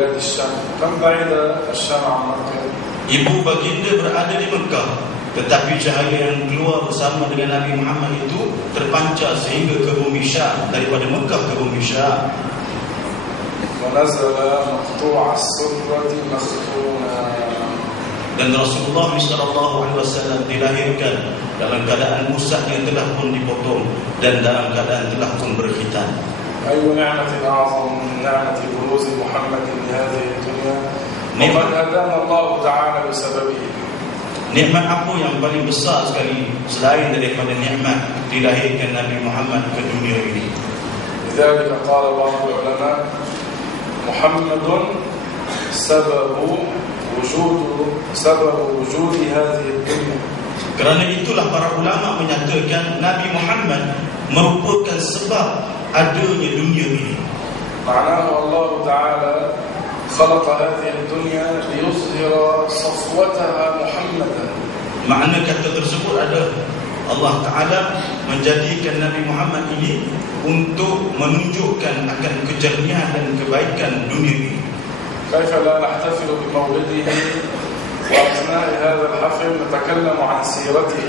بلاد الشام. كم بعيد الشام عن مكة؟ Ibu baginda berada di Mekah, tetapi cahaya yang keluar bersama dengan Nabi Muhammad itu terpancar sehingga ke bumi Syam, daripada Mekah ke bumi Syam. ونزل مقطوع السرة مختونا. Dan Rasulullah SAW dilahirkan dalam keadaan musad yang telah pun dipotong dan dalam keadaan telah pun berkhitan. أي نعمة أعظم من نعمة بروز محمد لهذه الدنيا وقد هدانا الله تعالى بسببه. Nikmat apa yang paling besar sekali selain daripada nikmat dilahirkan Nabi Muhammad ke dunia ini? لذلك قال بعض العلماء محمد سبب وجود هذه الدنيا. Kerana itulah para ulama menyatakan Nabi Muhammad merupakan sebab adanya dunia ini. معناه الله تعالى خلق هذه الدنيا ليظهر صفوتها محمدا. Makna kata tersebut adalah Allah Ta'ala menjadikan Nabi Muhammad ini untuk menunjukkan akan kejernihan dan kebaikan dunia ini. كيف لا نحتفل بمولده وأثناء هذا الحفل نتكلم عن سيرته.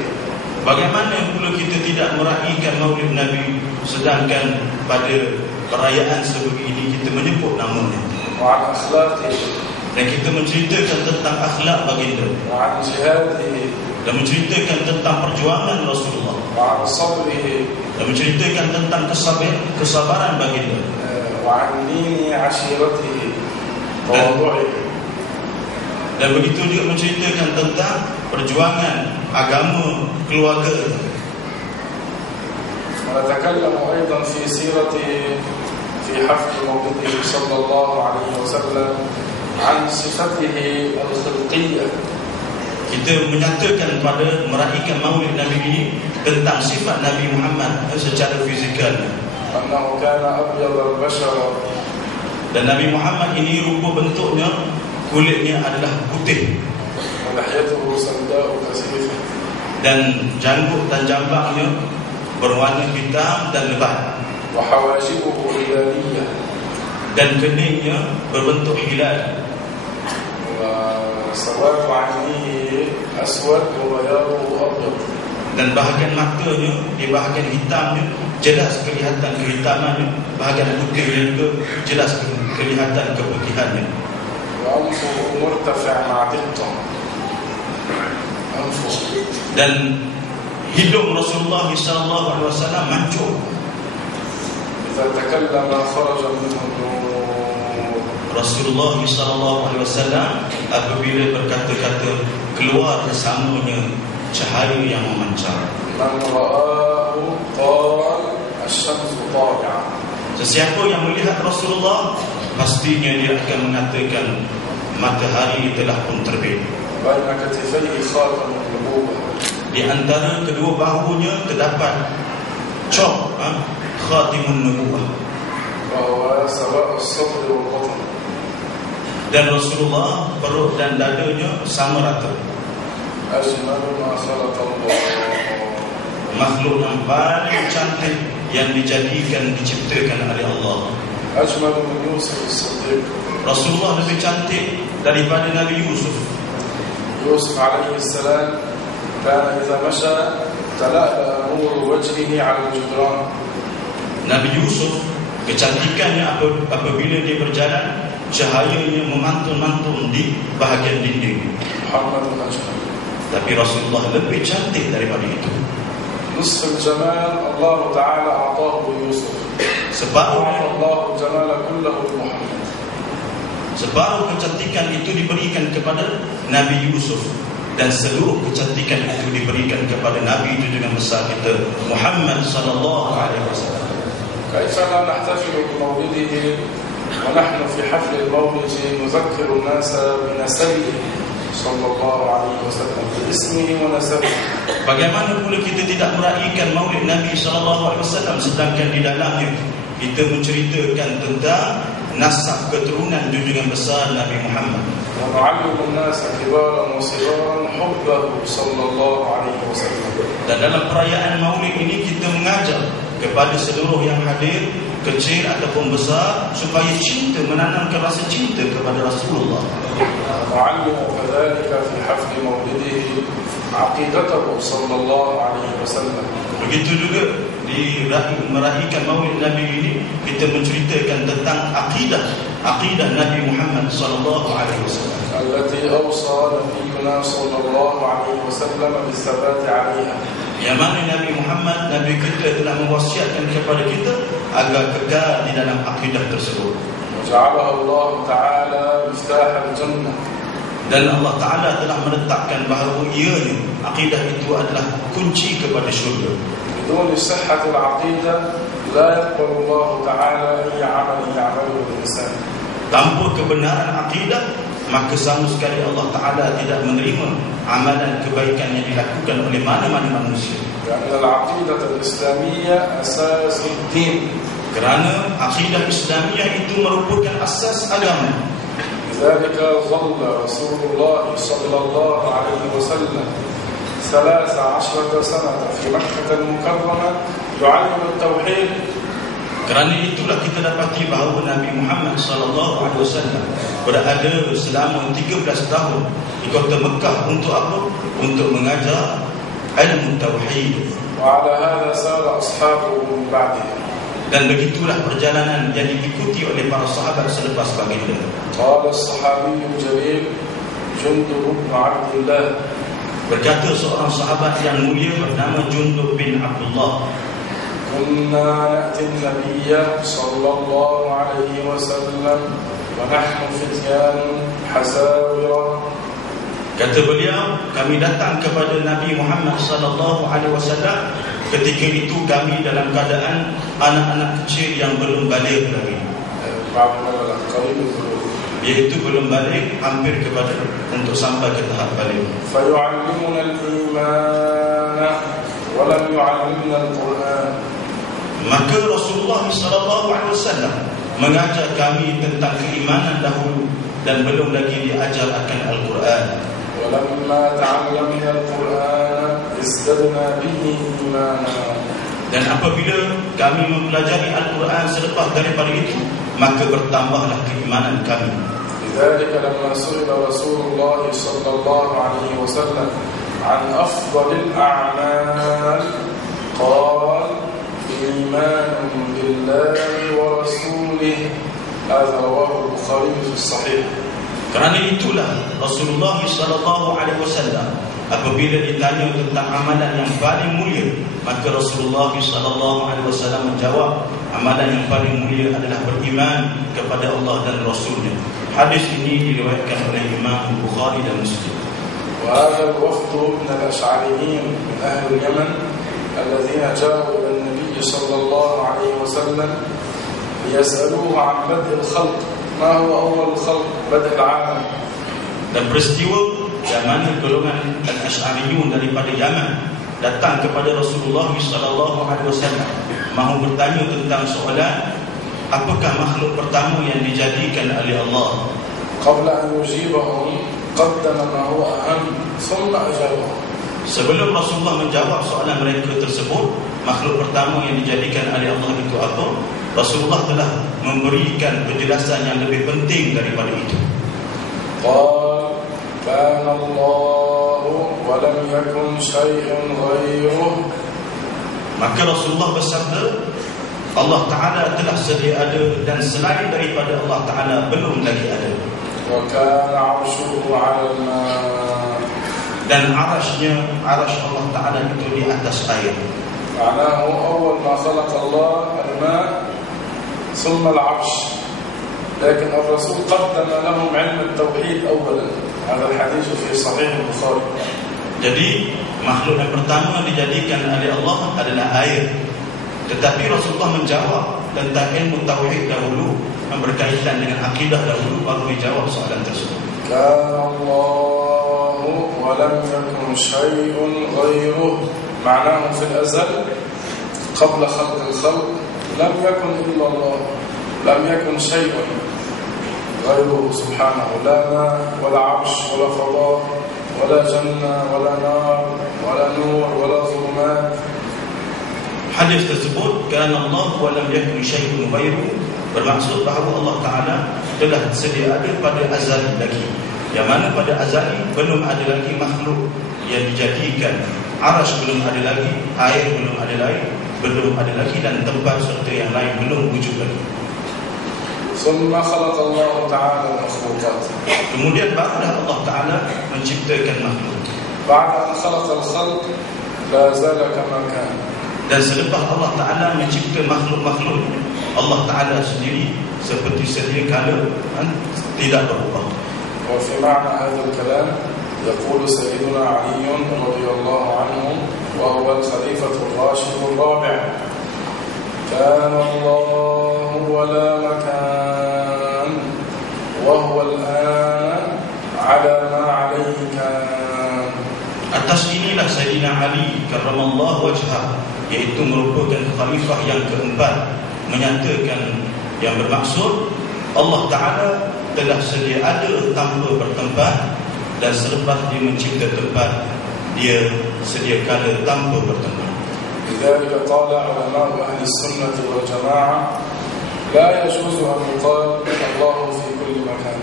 Bagaimana pula kita tidak meraihkan Maulid Nabi sedangkan pada perayaan sebegini kita menyebut namanya, وعن أخلاقه dan kita menceritakan tentang akhlak baginda, وعن جهاده dan menceritakan tentang perjuangan Rasulullah, وعن صبره dan menceritakan tentang kesabaran baginda, وعن دين عشيرته ووضعه. Dan begitu juga menceritakan tentang perjuangan agama keluarga. ونتكلم أيضا في سيرته في حفل مولده صلى الله عليه وسلم عن صفته الخلقية. Kita menyatakan pada meraihkan Maulid Nabi ini tentang sifat Nabi Muhammad secara fizikal. أنه كان أبيض البشر. Dan Nabi Muhammad ini rupa bentuknya, kulitnya adalah putih, ولحيته سوداء كثيفة. dan janggut dan jambaknya berwarna hitam dan lebat, وحواجبه هلالية. dan keningnya berbentuk hilal, وسواد عينيه أسود وبياضه أبيض. dan bahagian matanya di bahagian hitamnya jelas kelihatan kehitamannya, bahagian putih juga jelas kelihatan keputihannya. وأنفه مرتفع مع دقة. أنفه. Dan hidung Rasulullah SAW mancung. إذا تكلم خرج منه النور. Rasulullah SAW apabila berkata-kata keluar bersamanya cahaya yang memancar. من رآه قال الشمس طالعة. Sesiapa yang melihat Rasulullah pastinya dia akan mengatakan matahari telah pun terbit. بين كتفيه خاتم النبوة. Di antara kedua bahunya terdapat cop khatimun nubuwah. وهو سواء الصدر والبطن. Dan Rasulullah perut dan dadanya sama rata. أجمل ما خلق الله. Makhluk yang paling cantik yang diciptakan oleh Allah. أجمل من يوسف الصديق. Rasulullah lebih cantik daripada Nabi Yusuf. يوسف عليه السلام كان إذا مشى تلألأ نور وجهه على الجدران. Nabi Yusuf kecantikannya apabila dia berjalan, cahayanya memantul-mantul di bahagian dinding. محمد أجمل. Tapi Rasulullah lebih cantik daripada itu. نصف الجمال الله تعالى أعطاه ليوسف. أعطى الله الجمال كله لمحمد. Separuh kecantikan itu diberikan kepada Nabi Yusuf, dan seluruh kecantikan itu diberikan kepada Nabi itu dengan besar kita Muhammad sallallahu alaihi wasallam. كيف لا نحتفل بمولده ونحن في حفل المولد نذكر الناس بنسبه صلى الله عليه وسلم باسمه ونسبه. Bagaimana pula kita tidak meraihkan Maulid Nabi sallallahu alaihi wasallam sedangkan di dalamnya kita menceritakan tentang nasab keturunan junjungan besar Nabi Muhammad. ونعلم الناس كبارا وصغارا حبه صلى الله عليه وسلم. Dan dalam perayaan Maulid ini kita mengajar kepada seluruh yang hadir, kecil ataupun besar, supaya cinta, menanamkan rasa cinta kepada Rasulullah. وعلم كذلك في حفل مولده عقيدته صلى الله عليه وسلم. Begitu juga di meraihkan Maulid Nabi ini, kita menceritakan tentang akidah Nabi Muhammad sallallahu alaihi wasallam. التي أوصى نبينا صلى الله عليه وسلم بالثبات عليها. Yang mana Nabi Muhammad, Nabi kita telah mewasiatkan kepada kita agar kekal di dalam akidah tersebut. وجعلها الله تعالى مفتاح الجنة. Dan Allah Ta'ala telah menetapkan bahawa ianya, akidah itu adalah kunci kepada syurga. بدون صحة العقيدة لا يقبل الله تعالى أي عمل يعمله الإنسان. Tanpa kebenaran akidah, maka sama sekali Allah Ta'ala tidak menerima amalan kebaikan yang dilakukan oleh mana-mana manusia. لأن العقيدة الإسلامية أساس الدين. Kerana akidah Islamiah itu merupakan asas agama. لذلك ظل رسول الله صلى الله عليه وسلم 13 سنة في مكة المكرمة يعلم التوحيد. Kerana itulah kita dapati bahawa Nabi Muhammad sallallahu alaihi wasallam berada selama 13 tahun di kota Mekah untuk apa? Untuk mengajar ilmu tauhid. وعلى هذا سار أصحابه من بعده. Dan begitulah perjalanan yang diikuti oleh para sahabat selepas baginda. قال الصحابي الجليل جندب بن عبد الله. Berkata seorang sahabat yang mulia bernama Jundub bin Abdullah, كنا نأتي النبي صلى الله عليه وسلم ونحن فتيان حساورة. kata beliau, kami datang kepada Nabi Muhammad sallallahu alaihi wasallam ketika itu kami dalam keadaan anak-anak kecil yang belum balik lagi. Iaitu belum balik, hampir kepada untuk sampai ke tahap balik. فيعلمنا الإيمان ولم يعلمنا القرآن. Maka Rasulullah SAW mengajar kami tentang keimanan dahulu dan belum lagi diajar akan Al-Quran. ولما تعلمنا القرآن ازددنا به إيمانا. Dan apabila kami mempelajari Al-Quran selepas daripada itu, maka bertambahlah keimanan kami. لذلك لما سئل رسول الله صلى الله عليه وسلم عن أفضل الأعمال قال إيمان بالله ورسوله. هذا رواه البخاري في الصحيح. Kerana itulah Rasulullah SAW apabila ditanya tentang amalan yang paling mulia, maka Rasulullah SAW menjawab, amalan yang paling mulia adalah beriman kepada Allah dan Rasulnya. Hadis ini diriwayatkan oleh Imam Bukhari dan Muslim. وهذا الوفد من الأشعريين من أهل اليمن الذين جاءوا إلى النبي صلى الله عليه وسلم ليسألوه عن بدء الخلق. ما هو أول الخلق؟ بدء العالم. Dan peristiwa yang mana golongan Al-Asy'ariyun daripada Yaman datang kepada Rasulullah SAW mahu bertanya tentang soalan, apakah makhluk pertama yang dijadikan oleh Allah? قبل أن يجيبهم قدم ما هو أهم ثم أجابهم. Sebelum Rasulullah menjawab soalan mereka tersebut, makhluk pertama yang dijadikan oleh Allah itu apa? Rasulullah telah memberikan penjelasan yang lebih penting daripada itu. قال كان الله ولم يكن شيء غيره. Maka Rasulullah bersabda, Allah Ta'ala telah sedia ada dan selain daripada Allah Ta'ala belum lagi ada. وكان عرشه على الماء. Dan arasnya, aras Allah Ta'ala itu di atas air. معناه أول ما خلق الله الماء ثم العرش. لكن الرسول قدم لهم علم التوحيد أولا. هذا الحديث في صحيح البخاري. Jadi makhluk yang pertama dijadikan oleh Allah adalah air. Tetapi Rasulullah menjawab tentang ilmu tauhid dahulu, yang berkaitan dengan akidah dahulu, baru dijawab soalan tersebut. كان الله ولم يكن شيء غيره. معناه في الأزل قبل خلق الخلق لم يكن إلا الله. لم يكن شيء غيره سبحانه. لا ماء ولا عرش ولا فضاء ولا جنة ولا نار ولا نور ولا ظلمات. Hadis tersebut kerana Allah walam yakun syai'un ghairu, bermaksud bahawa Allah Ta'ala telah sedia ada pada azali lagi, yang mana pada azali belum ada lagi makhluk yang dijadikan. Arash belum ada lagi, air belum ada lagi, dan tempat serta yang lain belum wujud lagi. ثم خلق الله تعالى المخلوقات. Kemudian barulah Allah Ta'ala menciptakan makhluk. بعد أن خلق الخلق لا زال كما كان. Dan selepas Allah Ta'ala mencipta makhluk-makhluk, Allah Ta'ala sendiri seperti sedia kala tidak berubah. وفي معنى هذا الكلام يقول سيدنا علي رضي الله عنه وهو الخليفة الراشد الرابع: كان الله ولا مكان وهو الآن على ما عليه كان. Atas inilah Sayyidina Ali karramallahu wajhah, iaitu merupakan khalifah yang keempat, menyatakan yang bermaksud Allah Ta'ala telah sedia ada tanpa bertempat, dan selepas dia mencipta tempat, dia sedia kala tanpa bertempat. لذلك قال علماء أهل السنة والجماعة: لا يجوز أن يقال الله في كل مكان.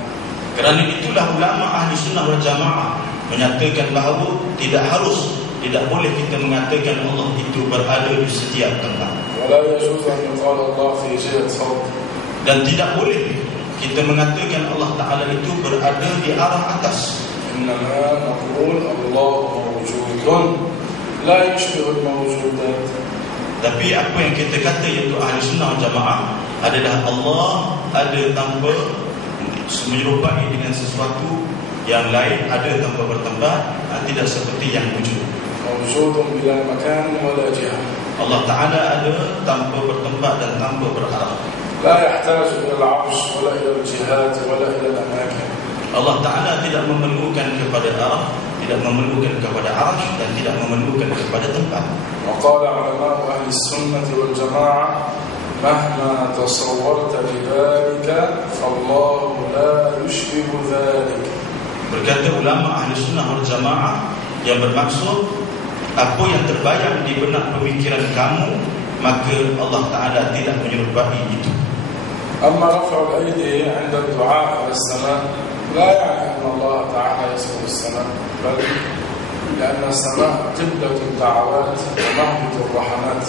Kerana itulah ulama ahli sunnah wal jamaah menyatakan bahawa tidak boleh kita mengatakan Allah itu berada di setiap tempat. ولا يجوز أن يقال الله في جهة فوق. Dan tidak boleh kita mengatakan Allah Ta'ala itu berada di arah atas. إنما نقول الله موجود لا يشبه الموجودات. Tapi apa yang kita kata iaitu ahli sunnah wal jamaah adalah Allah ada tanpa menyerupai dengan sesuatu yang lain, ada tanpa bertempat, tidak seperti yang wujud. موجود بلا مكان ولا جهة. Allah Ta'ala ada tanpa bertempat dan tanpa berarah. لا يحتاج إلى العرش ولا إلى الجهات ولا إلى الأماكن. Allah Ta'ala tidak memerlukan kepada arah, tidak memerlukan kepada arsh, dan tidak memerlukan kepada tempat. وقال علماء أهل السنة والجماعة: مهما تصورت بذلك فالله لا يشبه ذلك. Berkata ulama ahli sunnah wal jamaah, yang bermaksud apa yang terbayang di benak pemikiran kamu, maka Allah Ta'ala tidak menyerupai itu. أما رفع الأيدي عند الدعاء إلى السماء لا يعني أن الله تعالى يسكن السماء، بل لأن السماء قبلة الدعوات ومهبط الرحمات.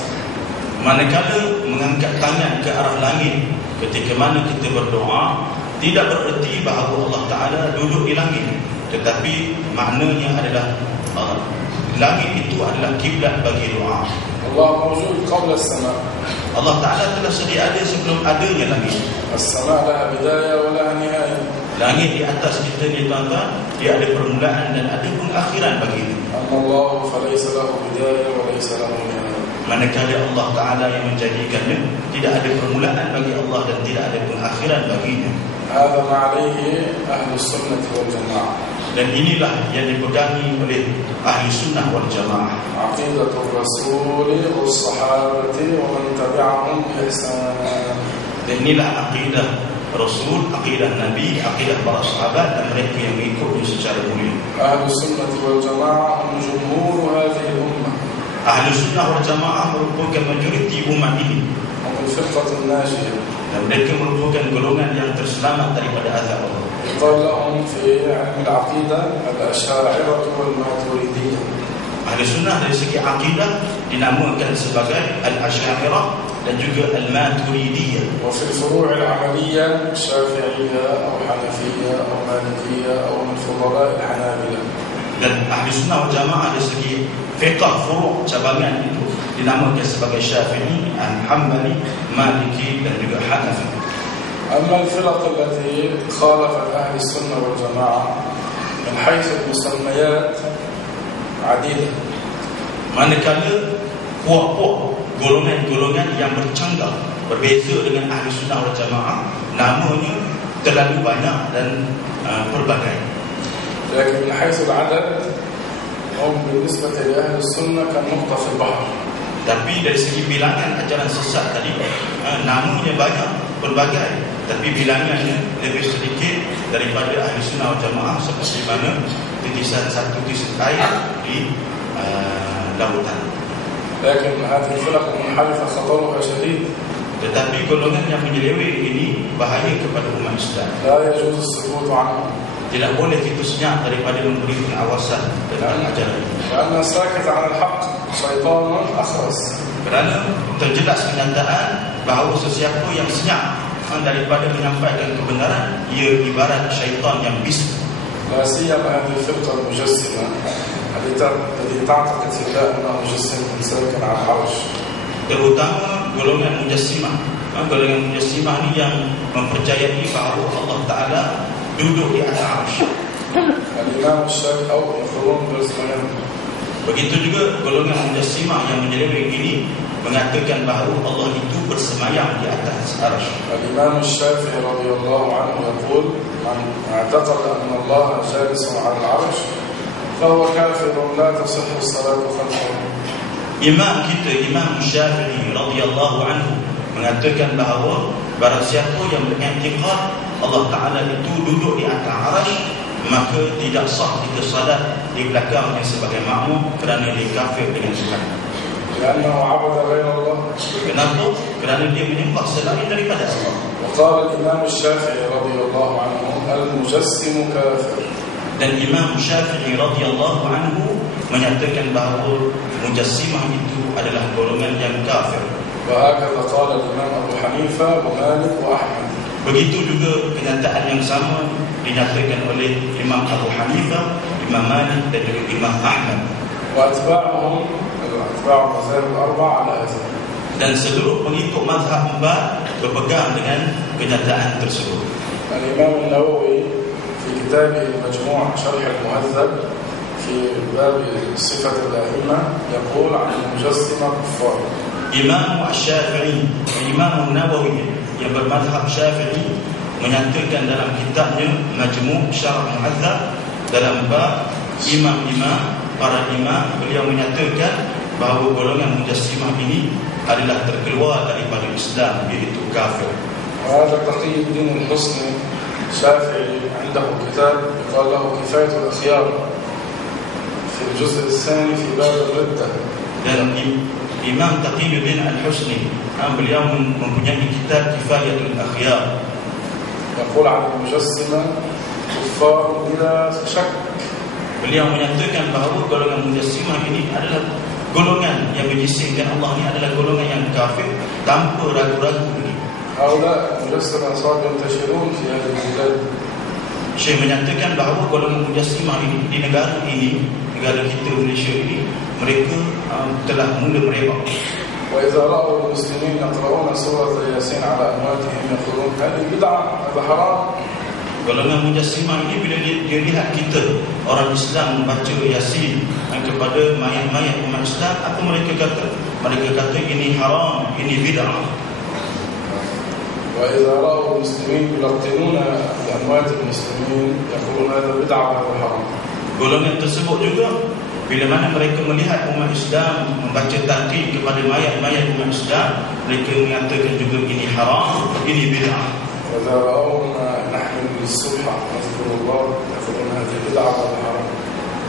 Manakala mengangkat tangan ke arah langit ketika mana kita berdoa, tidak bererti bahawa Allah Ta'ala duduk di langit, tetapi maknanya adalah langit itu adalah kiblat bagi doa. Allah موجود قبل السماء. Allah Ta'ala telah sedia ada sebelum adanya langit. السماء لها بداية ولها نهاية. Langit di atas kita ni tuan-tuan, dia ada permulaan dan ada pengakhiran baginya. أما الله فليس له بداية وليس له نهاية. Manakala Allah Ta'ala yang menjadikannya, tidak ada permulaan bagi Allah dan tidak ada pengakhiran baginya. هذا ما عليه أهل السنة والجماعة. Dan inilah yang dipegangi oleh ahli sunnah wal jamaah. عقيدة الرسول والصحابة ومن تبعهم بإحسان. Dan inilah akidah Rasul, akidah Nabi, akidah para sahabat dan mereka yang mengikutnya secara mulia. أهل السنة والجماعة هم جمهور هذه الأمة. Ahli sunnah wal jamaah merupakan majoriti umat ini, هم الفرقة الناجية. dan mereka merupakan golongan yang terselamat daripada azab Allah. يقال لهم في علم العقيدة الأشاعرة والماتريدية. Ahli sunnah dari segi akidah dinamakan sebagai al-Asy'ariyah dan juga al-Maturidiyah. وفي الفروع العملية شافعية أو حنفية أو مالكية أو من فضلاء الحنابلة. Dan ahli sunnah wal jamaah dari segi fiqh furu' cabangan itu dinamakan sebagai Syafi'i, Hanbali, Maliki dan juga Hanafi. أما الفرق التي خالفت أهل السنة والجماعة من حيث المسميات عديدة. Manakala puak-puak golongan-golongan yang bercanggah berbeza dengan ahli sunnah wal jamaah, namanya terlalu banyak dan pelbagai. لكن من حيث العدد هم بالنسبة لأهل السنة كالنقطة في البحر. Tapi dari segi bilangan ajaran sesat tadi, namanya banyak, berbagai, tapi bilangannya lebih sedikit daripada ahli sunnah wal jamaah, seperti mana titisan satu titisan air di lautan. لكن هذه الفرق المنحرفة خطرها شديد. Tetapi golongan yang menyeleweng ini bahaya kepada umat Islam. لا يجوز السكوت عنه. Tidak boleh kita senyap daripada memberi pengawasan tentang ajaran ini. لأن الساكت عن الحق شيطان أخرس. Kerana terjelas kenyataan bahawa sesiapa yang senyap daripada menyampaikan kebenaran, ia ibarat syaitan yang bisu. لا سيما هذه الفرقة المجسمة التي تعتقد في الله أنه مجسم ساكن على العرش. Terutama golongan mujassimah. Golongan mujassimah ni yang mempercayai bahawa Allah Ta'ala duduk di atas arsh. الإمام الشافعي أو يقولون بالسلام. Begitu juga golongan mujassimah yang menyeleweng ini mengatakan bahawa Allah itu bersemayam di atas arsh. الإمام الشافعي رضي الله عنه يقول من اعتقد أن الله جالس على العرش فهو كافر لا تصح الصلاة خلفه. Imam kita, Imam Syafi'i radhiyallahu anhu mengatakan bahawa barang siapa yang beriktikad Allah Ta'ala itu duduk di atas arsh, maka tidak sah kita salat di belakangnya sebagai makmum kerana dia kafir dengan Tuhan. لأنه عبد غير الله. Kenapa? Kerana dia menyembah selain daripada Allah. وقال الإمام الشافعي رضي الله عنه المجسم كافر. Dan Imam Syafi'i radhiyallahu anhu menyatakan bahawa mujassimah itu adalah golongan yang kafir. وهكذا قال الإمام أبو حنيفة ومالك وأحمد. Begitu juga kenyataan yang sama dinyatakan oleh Imam Abu Hanifah, Imam Malik dan juga Imam Ahmad. وأتباعهم أتباع المذاهب الأربعة على هذا. Dan seluruh pengikut mazhab empat berpegang dengan kenyataan tersebut. الإمام النووي في كتابه المجموع شرح المهذب في باب صفة الأئمة يقول عن المجسمة كفار. Imam Syafi'i, Imam Nawawi yang bermazhab Syafi'i menyatakan dalam kitabnya Majmu' Syarh Muhadzab dalam bab imam-imam, para imam, beliau menyatakan bahawa golongan mujassimah ini adalah terkeluar daripada Islam, iaitu kafir. وهذا تقي الدين الحسني الشافعي عنده كتاب يقال له كفاية الأخيار في الجزء الثاني في باب الردة. Dan Imam Taqiyuddin Al-Husni beliau mempunyai kitab Kifayatul Akhyar. يقول عن المجسمة كفار بلا شك. Beliau menyatakan bahawa golongan mujassimah ini adalah golongan yang menjisimkan Allah ini adalah golongan yang kafir tanpa ragu-ragu. هؤلاء المجسمة صاروا ينتشرون في هذه البلاد. Syekh menyatakan bahawa golongan mujassimah ini di negara ini, negara kita Malaysia ini, mereka telah mula merebak. وإذا رأوا المسلمين يقرؤون سورة ياسين على أمواتهم يقولون هذه بدعة هذا حرام. Golongan mujassimah ini bila dia lihat kita orang Islam membaca Yasin kepada mayat-mayat umat Islam, apa mereka kata? Mereka kata ini haram, ini bid'ah. وإذا رأوا المسلمين يلقنون بأموات المسلمين يقولون هذا بدعة وهذا حرام. Golongan tersebut juga bila mana mereka melihat umat Islam membaca talqin kepada mayat-mayat umat Islam, mereka mengatakan juga ini haram, ini bid'ah. وإذا رأونا نحمل الصبح نذكر الله يقولون هذه بدعة وهذا حرام.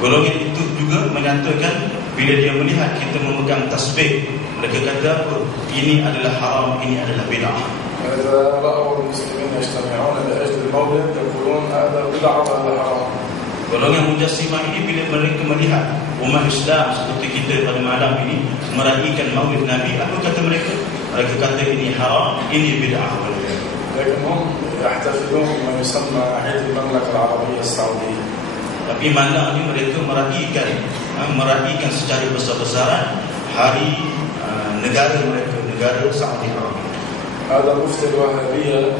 Golongan itu juga menyatakan bila dia melihat kita memegang tasbih, mereka kata ini adalah haram, ini adalah bid'ah. وإذا رأوا المسلمين يجتمعون لأجل المولد يقولون هذا بدعة وهذا حرام. Golongan mujassimah ini bila mereka melihat umat Islam seperti kita pada malam ini meraihkan Maulid Nabi, apa kata mereka? Mereka kata ini haram, ini bid'ah. لكن هم يحتفلون بما يسمى عيد المملكة العربية السعودية. Tapi malam ini mereka meraihkan secara besar-besaran hari negara mereka, negara Saudi Arabia. هذا مفتي الوهابية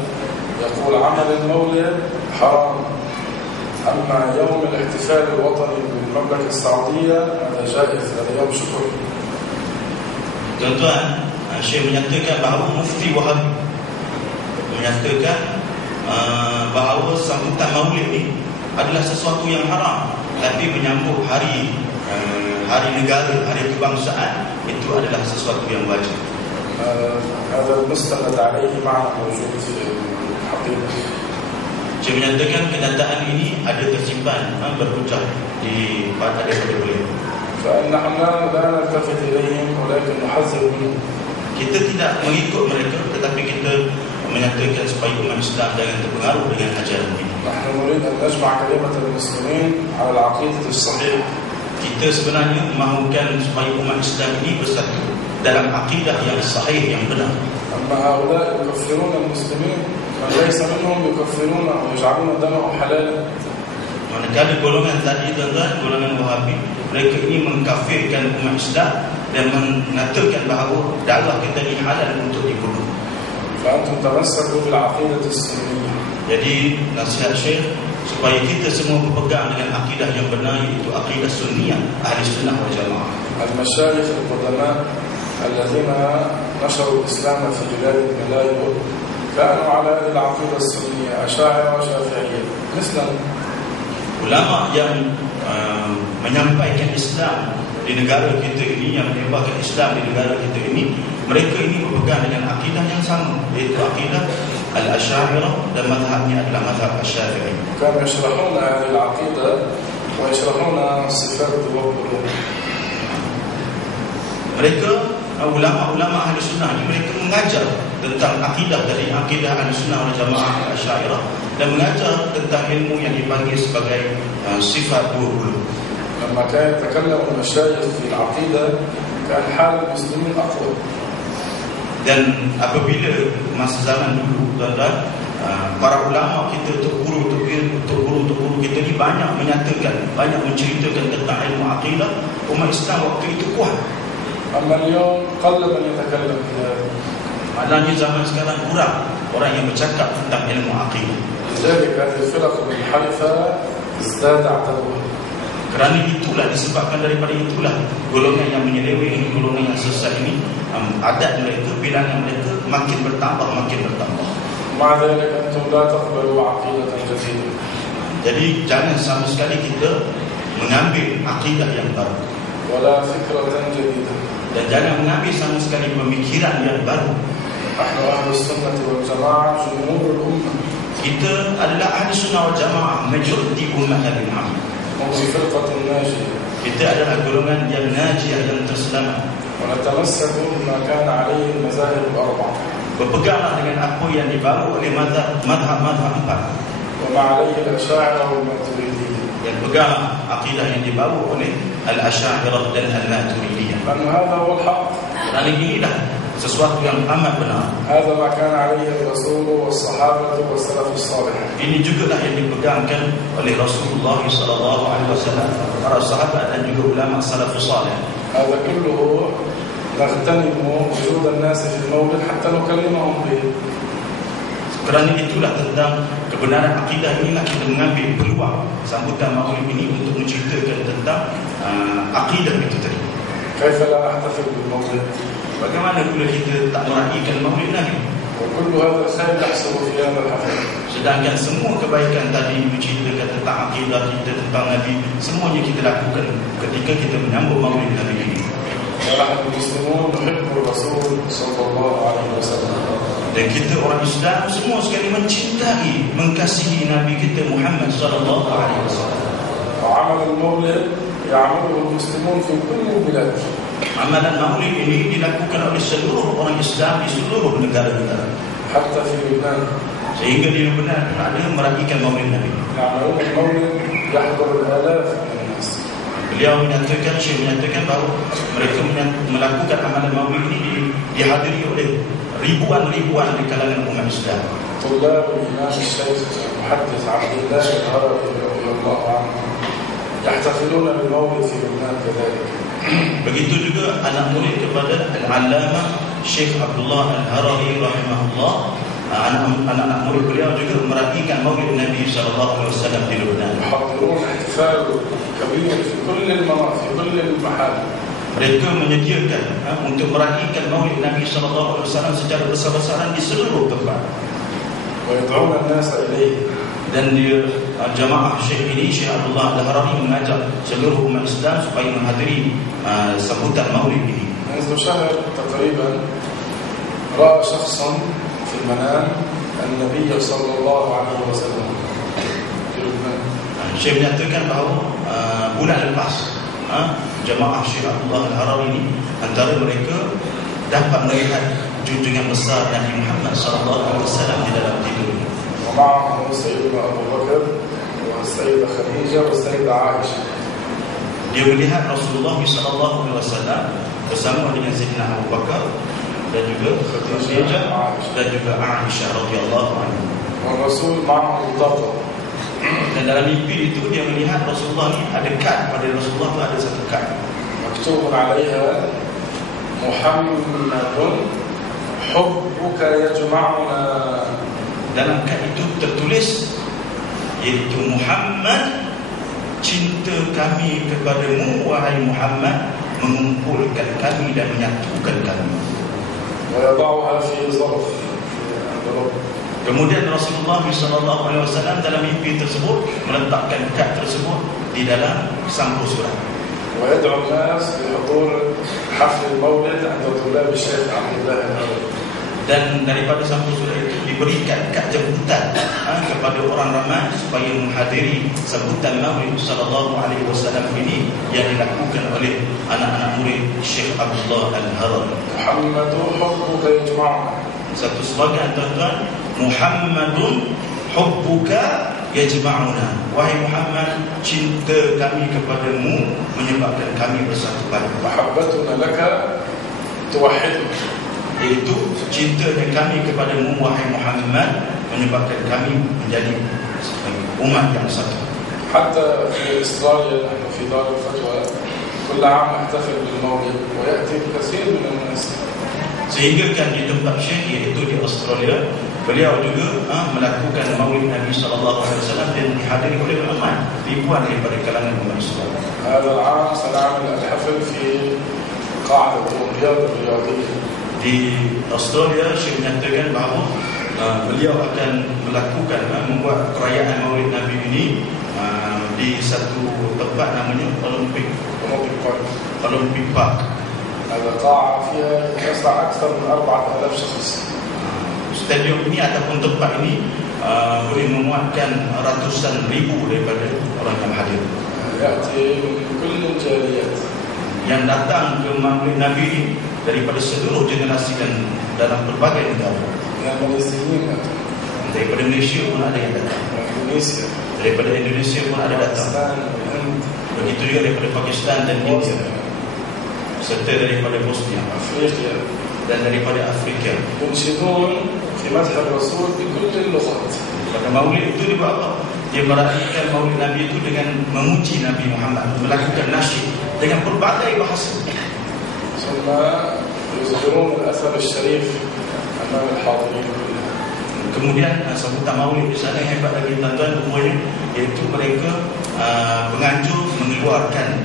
يقول عمل المولد حرام، أما يوم الاحتفال الوطني بالمملكة السعودية هذا جائز، هذا يوم شكر. Tuan-tuan, Syekh menyatakan bahawa mufti Wahabi menyatakan bahawa sambutan Maulid ini adalah sesuatu yang haram, tapi menyambut hari negara, hari kebangsaan itu adalah sesuatu yang wajib. هذا المستند عليه معنى موجود في الحقيقة. Saya menyatakan kenyataan ini ada tersimpan berhujah di pada beliau. فنحن لا نلتفت إليهم ولكن نحذر منهم. Kita tidak mengikut mereka, tetapi kita menyatakan supaya umat Islam jangan terpengaruh dengan ajaran ini. نحن نريد أن نجمع كلمة المسلمين على العقيدة الصحيحة. Kita sebenarnya mahukan supaya umat Islam ini bersatu dalam akidah yang sahih, yang benar. أما هؤلاء يكفرون المسلمين من ليس منهم يكفرون ويجعلون دمه حلالا. Manakala golongan tadi tuan-tuan, golongan Wahabi, mereka ini mengkafirkan umat Islam dan mengatakan bahawa darah kita ini halal untuk dibunuh. فأنتم تمسكوا بالعقيدة السنية. Jadi nasihat Syekh supaya kita semua berpegang dengan akidah yang benar, iaitu akidah sunniyah ahli sunnah wal jamaah. المشايخ القدماء الذين نشروا الإسلام في بلاد الملايين كانوا على هذه العقيدة السنية أشاعرة وشافعية مثلنا. Ulama yang menyampaikan Islam di negara kita ini, yang menyebarkan Islam di negara kita ini, mereka ini berpegang dengan akidah yang sama, iaitu akidah Al-Asy'ariyah dan mazhabnya adalah mazhab Asy-Syafi'i. كانوا يشرحون هذه العقيدة ويشرحون صفات الرب. Mereka ulama-ulama ahli sunnah ini, mereka mengajar tentang akidah dari akidah ahli sunnah wal jamaah Asy-Syafi'iyah dan mengajar tentang ilmu yang dipanggil sebagai sifat 20. لما كان يتكلم المشايخ في العقيدة كان حال المسلمين أقوى. Dan apabila masa zaman dulu tuan-tuan, para ulama kita, untuk guru kita ni banyak menyatakan, banyak menceritakan tentang ilmu akidah, umat Islam waktu itu kuat. أما اليوم قل من يتكلم في هذا. Maknanya zaman sekarang kurang orang yang bercakap tentang ilmu akidah. لذلك هذه الفرق المنحرفة ازداد عددها. Kerana itulah, disebabkan daripada itulah, golongan yang menyeleweng, golongan yang sesat ini, adat mereka, bilangan mereka makin bertambah. مع ذلك أنتم لا تقبلوا عقيدة جديدة. Jadi jangan sama sekali kita mengambil akidah yang baru, ولا فكرة جديدة. dan jangan mengambil sama sekali pemikiran yang baru. نحن أهل السنة والجماعة جمهور الأمة. Kita adalah ahli sunnah wal jamaah, majoriti umat Nabi Muhammad. وفي فرقة ناجية. Kita adalah golongan yang najiyah, yang terselamat. ونتمسك بما كان عليه المذاهب الأربعة. Berpeganglah dengan apa yang dibawa oleh mazhab empat. وما عليه الأشاعرة والماتريدية. Yang pegang akidah yang dibawa oleh Al-Asy'ariyah dan Al-Maturidiyah. لأن هذا هو الحق. Kerana inilah sesuatu yang amat benar. هذا ما كان عليه الرسول والصحابة والسلف الصالح. Ini jugalah yang dipegangkan oleh Rasulullah SAW, para sahabat dan juga ulama salafus salih. هذا كله نغتنم وجود الناس في المولد حتى نكلمهم به. Kerana itulah tentang kebenaran akidah inilah kita mengambil peluang sambutan maulid ini untuk menceritakan tentang akidah itu tadi. كيف لا نحتفل بالمولد؟ Bagaimana pula kita tak meraihkan maulid Nabi? وكل هذا الخير يحصل في هذا الحفل. Sedangkan semua kebaikan tadi menceritakan tentang akidah kita, tentang Nabi, semuanya kita lakukan ketika kita menyambut maulid Nabi ini. ونحن المسلمون نحب الرسول صلى الله عليه وسلم. Dan kita orang Islam semua sekali mencintai, mengasihi Nabi kita Muhammad sallallahu alaihi wasallam. وعمل المولد يعمله المسلمون في كل البلاد. Amalan maulid ini dilakukan oleh seluruh orang Islam di seluruh negara-negara. حتى في لبنان Sehingga di Lebanon ada meraihkan maulid Nabi. يعملون المولد يحضر الآلاف من الناس. Beliau menyatakan, Syekh menyatakan bahawa mereka melakukan amalan maulid ini dihadiri oleh ribuan-ribuan di kalangan umat Islam. طلاب الإمام الشيخ المحدث عبد الله الهروي رضي الله عنه يحتفلون بالمولد في لبنان كذلك. Begitu juga anak murid kepada Al-Allamah Syekh Abdullah Al-Harawi rahimahullah, anak-anak murid beliau juga meraihkan maulid Nabi SAW di Lebanon. يحضرون احتفال كبير في كل المناطق في كل المحال. Mereka menyediakan untuk meraihkan maulid Nabi SAW secara besar-besaran di seluruh tempat. ويدعون الناس إليه. Dan dia jamaah Syekh ini, Syekh Abdullah Al-Harawi, mengajak seluruh umat Islam supaya menghadiri sambutan maulid ini. منذ شهر تقريبا رأى شخصا في المنام النبي صلى الله عليه وسلم في لبنان. Syekh menyatakan bahawa bulan lepas jemaah Syekh Abdullah Al-Harawi ini, antara mereka dapat melihat junjungan besar Nabi Muhammad SAW di dalam tidurnya. ومعهم سيدنا أبو بكر والسيدة خديجة والسيدة عائشة. Dia melihat Rasulullah SAW bersama dengan Sayyidina Abu Bakar dan juga Khadijah dan juga Aisyah radhiyallahu anha. والرسول معه بطاقة. Dan dalam mimpi itu dia melihat Rasulullah ni ada kad, pada Rasulullah tu ada satu kad. مكتوب عليها محمد حبك يجمعنا. Dalam kad itu tertulis iaitu Muhammad, cinta kami kepadamu wahai Muhammad mengumpulkan kami dan menyatukan kami. ويضعها في ظرف. Kemudian Rasulullah SAW dalam mimpi tersebut meletakkan kad tersebut di dalam sampul surat. ويدعو الناس بحضور حفل المولد عند طلاب الشيخ عبد الله الهروي. Dan daripada sampul surat itu diberikan kad jemputan kepada orang ramai supaya menghadiri sambutan Maulid sallallahu alaihi wasallam ini yang dilakukan oleh anak-anak murid Syekh Abdullah Al-Harawi. محمد حبك يجمعنا. Satu sebagian tuan-tuan, Muhammadun hubbuka yajma'una. Wahai Muhammad, cinta kami kepadamu menyebabkan kami bersatu padu. محبتنا لك توحدنا. Iaitu cintanya kami kepadamu wahai Muhammad menyebabkan kami menjadi umat yang satu. حتى في استراليا نحن في دار الفتوى كل عام نحتفل بالمولد ويأتي كثير من الناس. Sehingga kan di tempat Syekh iaitu di Australia, beliau juga melakukan Maulid Nabi sallallahu alaihi wasallam dan dihadiri oleh ramai ribuan daripada kalangan umat Islam. هذا العام سنعمل الحفل في قاعدة الرياض الرياضية. Di Australia, Syekh menyatakan bahawa beliau akan melakukan membuat perayaan Maulid Nabi ini di satu tempat namanya Olympic Park. هذا قاعة فيها يسع أكثر من 4,000 شخص. Stadium ini ataupun tempat ini boleh memuatkan ratusan ribu daripada orang yang hadir. يأتي من كل الجاليات. Yang datang ke Maulid Nabi ini daripada seluruh generasi dan dalam berbagai negara. Daripada Malaysia pun ada yang datang. Daripada Indonesia pun ada datang. Begitu juga daripada Pakistan dan India. Serta daripada Bosnia dan daripada Afrika. Pada Maulid itu dia buat apa? Dia meraihkan Maulid Nabi itu dengan memuji Nabi Muhammad, melakukan nasyid dengan berbagai bahasa. ثم يظهرون الأثر الشريف أمام الحاضرين كلهم. Kemudian sambutan Maulid di sana yang hebat lagi tuan-tuan umumnya, iaitu mereka penganjur mengeluarkan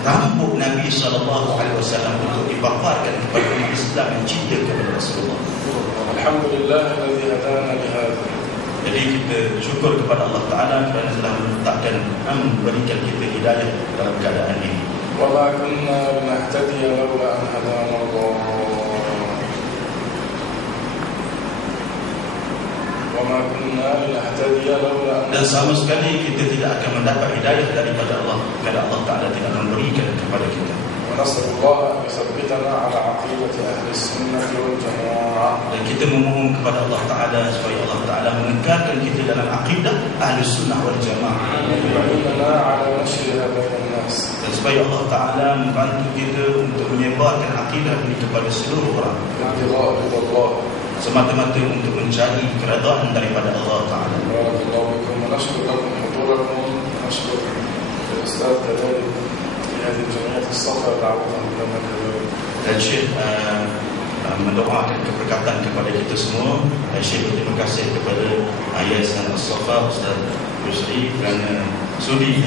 rambut Nabi SAW untuk dipaparkan kepada umat Islam yang cinta kepada Rasulullah. Alhamdulillah alladhi hadana lihada. Jadi kita syukur kepada Allah Ta'ala kerana telah meletakkan memberikan kita hidayah dalam keadaan ini. وما كنا لنهتدي لولا أن هدانا الله. وما كنا لنهتدي لولا أن. Dan sama sekali kita tidak akan mendapat hidayah daripada Allah kalau Allah Ta'ala tidak memberikan kepada kita. ونسأل الله أن يثبتنا على عقيدة أهل السنة والجماعة. Dan kita memohon kepada Allah Ta'ala supaya Allah Ta'ala menegakkan kita dalam akidah ahli sunnah wal jamaah. ويعيننا على نشرها بين الناس. Dan supaya Allah Ta'ala membantu kita untuk menyebarkan akidah ini kepada seluruh orang. ابتغاء رضا الله. Semata-mata untuk mencari keredaan daripada Allah Ta'ala. بارك الله بكم ونشكر لكم حضوركم. نشكر الأستاذ كذلك في هذه الجمعية الصغرى دعوتهم لنا كذلك. Dan Syekh mendoakan keberkatan kepada kita semua. Dan Syekh berterima kasih kepada Yayasan As-Safa Ustaz Yusri kerana sudi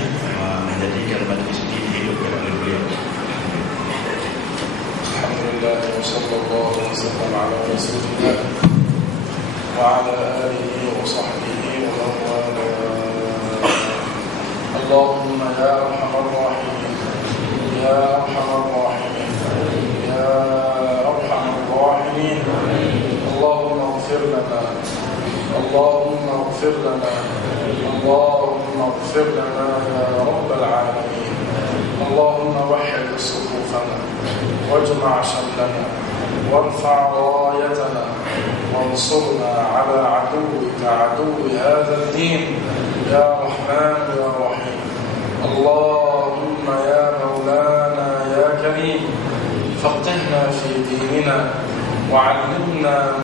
menjadikan majlis ini dihidupkan oleh beliau. Alhamdulillah wa sallallahu wa sallam ala rasulillah wa ala alihi wa sahbihi wa man wala. Allahumma ya arhamar rahimin, ya arhamar rahimin, ya arhamar rahimin. Allahumma ighfir lana, Allahumma ighfir lana, Allahumma ighfir lana ya rabbal alamin. Allah واجمع شملنا وارفع رايتنا وانصرنا على عدوك عدو هذا الدين يا رحمن يا رحيم. اللهم يا مولانا يا كريم فقهنا في ديننا وعلمنا